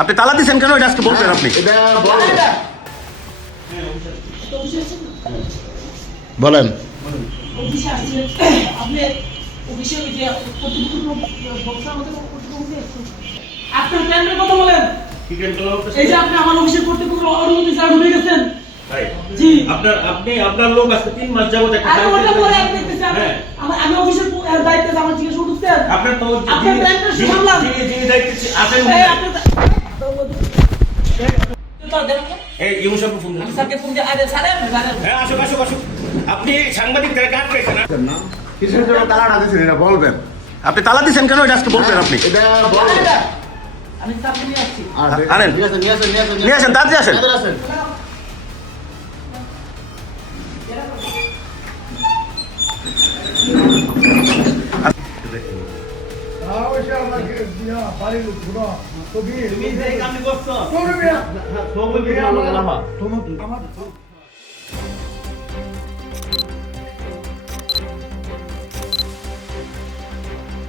আপনি তালা দিচ্ছেন কেন? এটা আজকে বলবেন আপনি। বলেন। আপনার প্ল্যানের কথা বলেন। এই যে আপনি আমার অফিসের কর্তৃপক্ষের অনুমতি ছাড়া ঢুকে গেছেন। জি আপনার লোক আজকে 3 মাস যাবত একটা আরে ওটা পরে আপনি দেখতেছেন। আমি অফিসের দায়িত্বে আমার জিজ্ঞেস করতেছেন। আপনার তো আপনার প্ল্যানটা সামলান। যিনি দায়িত্বে আছেন এই আপনি এই ইউসুফ ফোন আমি স্যারকে ফোন দিয়ে আরে স্যার হ্যাঁ আসো আসো আসো আপনি সাংবাদিক থেকে কাট করেছেন না কিসের জন্য তালাটা দিচ্ছেন এটা বলবেন। আপনি তালা দিচ্ছেন কেন? এটা আজকে বলবেন আপনি। আমি স্যারকে নিয়ে আসছি। আনেন, নিয়ে আসেন, তাড়াতাড়ি আসেন। তুমি যে কাম করছো